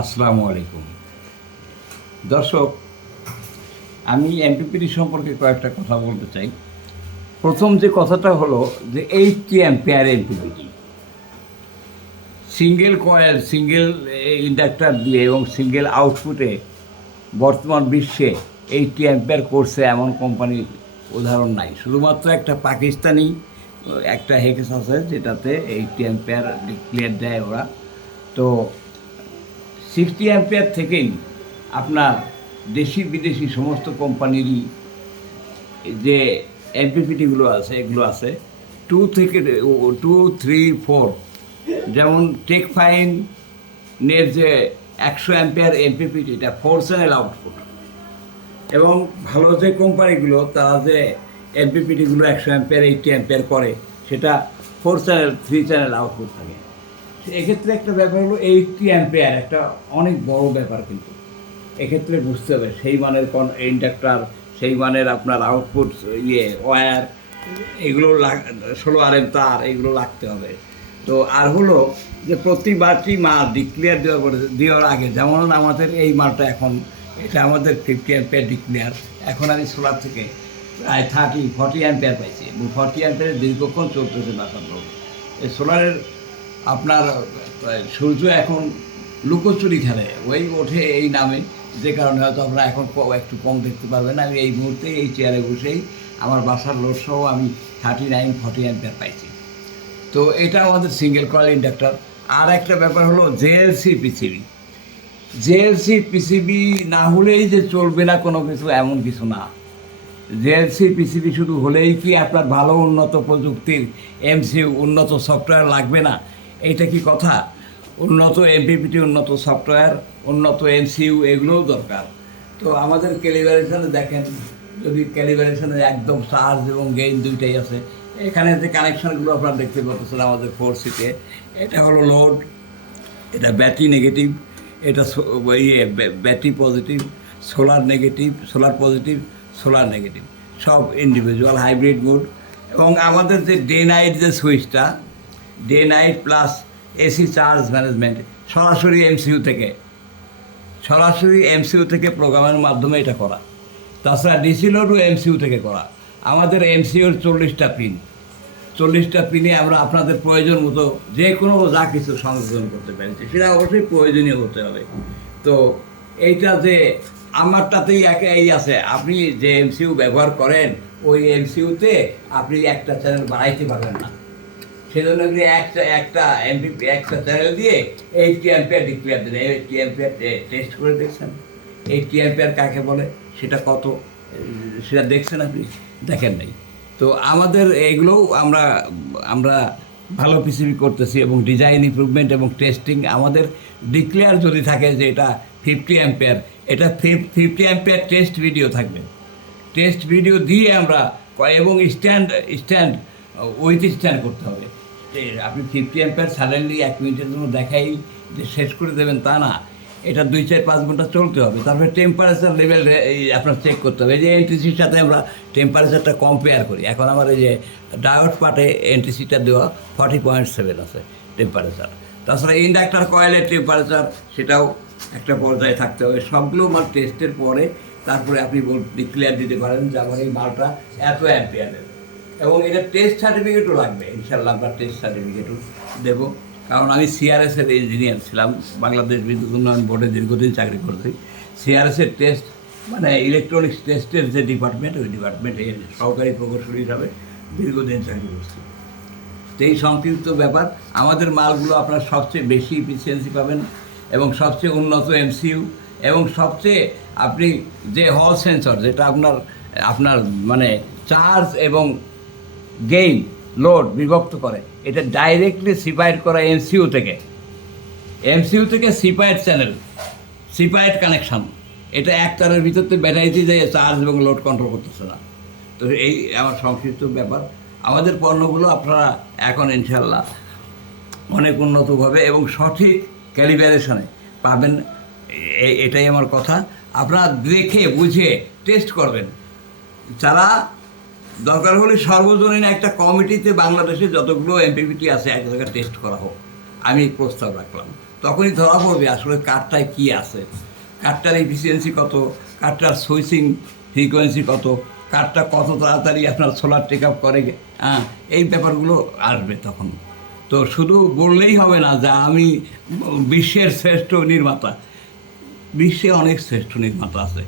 আসসালামু আলাইকুম দর্শক, আমি এমপিপিটি সম্পর্কে কয়েকটা কথা বলতে চাই। প্রথম যে কথাটা হলো যে 80 ampere MPPT single coil, single inductor দিয়ে এবং সিঙ্গেল আউটপুটে বর্তমান বিশ্বে 80 অ্যাম্পিয়ার করছে এমন কোম্পানির উদাহরণ নাই। শুধুমাত্র একটা পাকিস্তানি একটা হেকেস আছে যেটাতে 80 অ্যাম্পিয়ার ডিক্লেয়ার দেয় ওরা। তো 60 অ্যাম্পিয়ার থেকেই আপনার দেশি বিদেশি সমস্ত কোম্পানিরই যে এমপিপিটিগুলো আছে এগুলো আছে 2 থেকে 2, 3, 4। যেমন টেকফাইনের যে 100 অ্যাম্পিয়ার এমপিপিটি, এটা 4 চ্যানেল আউটপুট। এবং ভালো যে কোম্পানিগুলো তারা যে এমপিপিটিগুলো 100 অ্যাম্পিয়ার 80 অ্যাম্পিয়ার করে সেটা 4 চ্যানেল 3 চ্যানেল আউটপুট থাকে। এক্ষেত্রে একটা ব্যাপার হলো 80 অ্যাম্পিয়ার একটা অনেক বড় ব্যাপার, কিন্তু এক্ষেত্রে বুঝতে হবে সেই মানের ইন্ডাক্টার, সেই মানের আপনার আউটপুট ওয়্যার, এগুলো 16 RM তার, এগুলো লাগতে হবে। তো আর হলো যে প্রতিবারটি মাল ডিক্লেয়ার দেওয়ার আগে, যেমন আমাদের এই মালটা এখন এটা আমাদের 50 অ্যাম্পিয়ার ডিক্লেয়ার। এখন আমি সোলার থেকে প্রায় 40 অ্যাম্পিয়ার পাইছি এবং 40 অ্যাম্পিয়ারের দীর্ঘক্ষণ চলতেছে বাতাস লোড। এই সোলারের আপনার সূর্য এখন লুকোচুরি খেলে, ওই ওঠে এই নামে, যে কারণে হয়তো আপনারা এখন একটু কম দেখতে পারবেন। আমি এই মুহূর্তে এই চেয়ারে বসেই আমার বাসার লোড সহ আমি 39-40 অ্যাম্পিয়ার পাইছি। তো এটা আমাদের সিঙ্গেল কয়েল ইন্ডাক্টর। আর একটা ব্যাপার হলো জেএলসি পিসিবি। জেএলসি পিসিবি না হলেই যে চলবে না কোনো কিছু, এমন কিছু না। জেএলসি পিসিবি শুধু হলেই কি আপনার ভালো উন্নত প্রযুক্তির এমসিইউ, উন্নত সফটওয়্যার লাগবে না, এইটা কি কথা? উন্নত এমপিপিটি, উন্নত সফটওয়্যার, উন্নত এমসিইউ, এগুলোও দরকার। তো আমাদের ক্যালিব্রেশনে দেখেন, যদি ক্যালিব্রেশনে একদম চার্জ এবং গেইন দুইটাই আছে। এখানে যে কানেকশানগুলো আপনারা দেখতে পাচ্ছেন আমাদের 4Cতে, এটা হলো লোড, এটা ব্যাটারি নেগেটিভ, এটা battery positive, solar negative, solar positive, solar negative, সব ইন্ডিভিজুয়াল হাইব্রিড মোড। এবং আমাদের যে ডে নাইট যে সুইচটা, day night plus AC charge management, সরাসরি এমসিইউ থেকে প্রোগ্রামের মাধ্যমে এটা করা। তাছাড়া ডিসি লোডও এমসিইউ থেকে করা। আমাদের এমসিইউর 40টা পিনে আমরা আপনাদের প্রয়োজন মতো যে কোনো যা কিছু সংযোজন করতে পেরেছি, সেটা অবশ্যই প্রয়োজনীয় হতে হবে। তো এইটা যে আমারটাতেই এই আছে, আপনি যে এমসিইউ ব্যবহার করেন ওই এমসিইউতে আপনি একটা চ্যানেল বাড়াইতে পারবেন না। সেজন্য আপনি একটা এমপিপি একটা চ্যানেল দিয়ে 80 অ্যাম্পিয়ার ডিক্লেয়ার দেন। 80 অ্যাম্পিয়ার টেস্ট করে দেখছেন? 80 অ্যাম্পিয়ার কাকে বলে, সেটা কত, সেটা দেখছেন আপনি? দেখেন নাই। তো আমাদের এইগুলোও আমরা ভালো পিসিবি করতেছি এবং ডিজাইন ইমপ্রুভমেন্ট এবং টেস্টিং। আমাদের ডিক্লেয়ার যদি থাকে যে এটা 50 অ্যাম্পিয়ার, এটা 50 অ্যাম্পিয়ার টেস্ট ভিডিও থাকবে। টেস্ট ভিডিও দিয়ে আমরা এবং স্ট্যান্ড উইথ স্ট্যান্ড করতে হবে। আপনি 50 অ্যাম্পিয়ার সাডেনলি 1 মিনিটের জন্য দেখাই যে শেষ করে দেবেন তা না, এটা 2-4-5 ঘন্টা চলতে হবে। তারপরে টেম্পারেচার লেভেল আপনার চেক করতে হবে। এই যে এনটিসির সাথে আমরা টেম্পারেচারটা কম্পেয়ার করি। এখন আমার এই যে ডায়োড পার্টে এনটিসিটা দেওয়া 40.7 আছে টেম্পারেচার। তাছাড়া ইন্ডাক্টর কয়েলের টেম্পারেচার, সেটাও একটা পর্যায়ে থাকতে হবে। সবগুলো মাল টেস্টের পরে তারপরে আপনি ডিক্লেয়ার দিতে পারেন যে আমার এই মালটা এত অ্যাম্পিয়ারের। এবং এটা টেস্ট সার্টিফিকেটও লাগবে, ইনশাল্লাহ আমরা টেস্ট সার্টিফিকেটও দেবো। কারণ আমি সিআরএসের ইঞ্জিনিয়ার ছিলাম, বাংলাদেশ বিদ্যুৎ উন্নয়ন বোর্ডে দীর্ঘদিন চাকরি করছি। সিআরএসের টেস্ট মানে ইলেকট্রনিক্স টেস্টের যে ডিপার্টমেন্ট, ওই ডিপার্টমেন্টে সহকারী প্রকৌশলী হিসাবে দীর্ঘদিন চাকরি করছি। তো এই সংক্ষিপ্ত ব্যাপার, আমাদের মালগুলো আপনার সবচেয়ে বেশি ইফিসিয়েন্সি পাবেন এবং সবচেয়ে উন্নত এমসিইউ এবং সবচেয়ে আপনি যে হল সেন্সর, যেটা আপনার মানে চার্জ এবং গেইন লোড বিভক্ত করে, এটা ডাইরেক্টলি সিপারেট করা এমসিইউ থেকে সিপারেট চ্যানেল, সিপারেট কানেকশান। এটা এক তারের ভিতরতে ব্যাটারিতে যে চার্জ এবং লোড কন্ট্রোল করতেছে না। তো এই আমার সংক্ষিপ্ত ব্যাপার। আমাদের পণ্যগুলো আপনারা এখন ইনশাল্লাহ অনেক উন্নতভাবে এবং সঠিক ক্যালিব্রেশনে পাবেন, এটাই আমার কথা। আপনারা দেখে বুঝে টেস্ট করবেন। যারা দরকার হলে সর্বজনীন একটা কমিটিতে বাংলাদেশে যতগুলো এমপিপিটি আছে এক জায়গায় টেস্ট করা হোক, আমি প্রস্তাব রাখলাম। তখনই ধরা পড়বে আসলে কার্ডটায় কী আছে, কার্ডটার এফিসিয়েন্সি কত, কার্ডটার সুইচিং ফ্রিকোয়েন্সি কত, কার্ডটা কত তাড়াতাড়ি আপনার সোলার টেক আপ করে, হ্যাঁ, এই ব্যাপারগুলো আসবে তখন। তো শুধু বললেই হবে না যে আমি বিশ্বের শ্রেষ্ঠ নির্মাতা। বিশ্বে অনেক শ্রেষ্ঠ নির্মাতা আছে,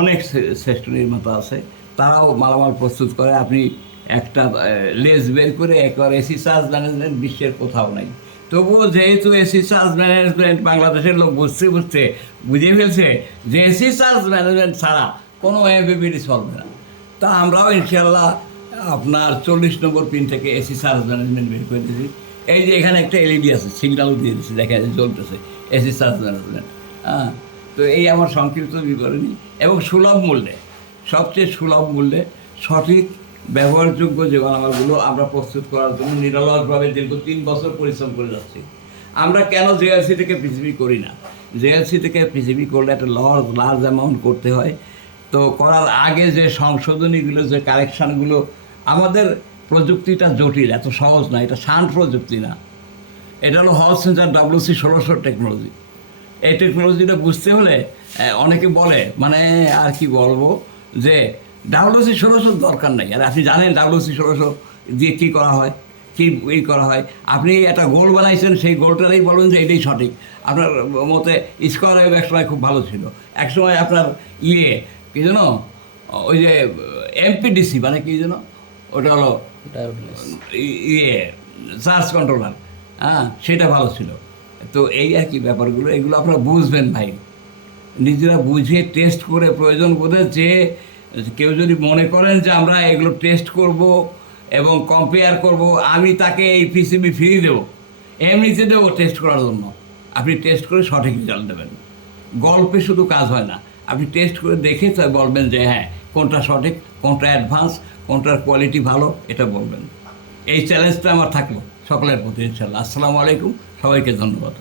অনেক শ্রেষ্ঠ নির্মাতা আছে, তারাও মালামাল প্রস্তুত করে। আপনি একটা লেজ বের করে একবার এসি চার্জ ম্যানেজমেন্ট বিশ্বের কোথাও নাই। তবুও যেহেতু এসি চার্জ ম্যানেজমেন্ট বাংলাদেশের লোক বুঝে ফেলছে যে এসি চার্জ ম্যানেজমেন্ট ছাড়া কোনো এমবিবিডি চলবে না। তা আমরাও ইনশাল্লাহ আপনার 40 নম্বর পিন থেকে এসি চার্জ ম্যানেজমেন্ট বের করে দিয়েছি। এই যে এখানে একটা এলইডি আছে, সিগন্যালও দিয়ে দিচ্ছি, দেখা যায় জ্বলতেছে এসি চার্জ ম্যানেজমেন্ট। হ্যাঁ, তো এই আমার সংক্ষিপ্ত বিবরণী এবং সুলভ মূল্যে, সবচেয়ে সুলভ মূল্যে সঠিক ব্যবহারযোগ্য যে মালামালগুলো আমরা প্রস্তুত করার জন্য নিরলসভাবে দীর্ঘ 3 বছর পরিশ্রম করে যাচ্ছি। আমরা কেন জেএলসি থেকে পিসিবি করি না? জেএলসি থেকে পিসিবি করলে একটা লার্জ অ্যামাউন্ট করতে হয়। তো করার আগে যে সংশোধনীগুলো, যে কারেকশানগুলো, আমাদের প্রযুক্তিটা জটিল, এত সহজ না, এটা শান্ত প্রযুক্তি না, এটা হলো হল সেন্সার WC1600 টেকনোলজি। এই টেকনোলজিটা বুঝতে হলে অনেকে বলে, মানে আর কি বলবো, যে WC1600 দরকার নাই। আর আপনি জানেন WC1600 দিয়ে কী করা হয়, কী করা হয়। আপনি একটা গোল বানাইছেন, সেই গোলটারই বলবেন যে এটাই সঠিক। আপনার মতে স্কোয়ার ওয়েভ একসময় খুব ভালো ছিল, একসময় আপনার কী যেন, ওই যে এমপিডিসি মানে কী যেন, ওটা হলো চার্জ কন্ট্রোলার, হ্যাঁ, সেটা ভালো ছিল। তো এই আর কি ব্যাপারগুলো, এগুলো আপনারা বুঝবেন ভাই, নিজেরা বুঝে টেস্ট করে প্রয়োজন বোধে। যে কেউ যদি মনে করেন যে আমরা এগুলো টেস্ট করব এবং কম্পেয়ার করব, আমি তাকে এই পিসিবি ফ্রি দেবো, এমনিতে দেবো টেস্ট করার জন্য। আপনি টেস্ট করে সঠিক রেজাল্ট দেবেন। গল্পে শুধু কাজ হয় না, আপনি টেস্ট করে দেখে তাই বলবেন যে হ্যাঁ কোনটা সঠিক, কোনটা অ্যাডভান্স, কোনটার কোয়ালিটি ভালো, এটা বলবেন। এই চ্যালেঞ্জটা আমার থাকলো সকলের প্রতি ইনশাল্লাহ। আসসালামু আলাইকুম, সবাইকে ধন্যবাদ।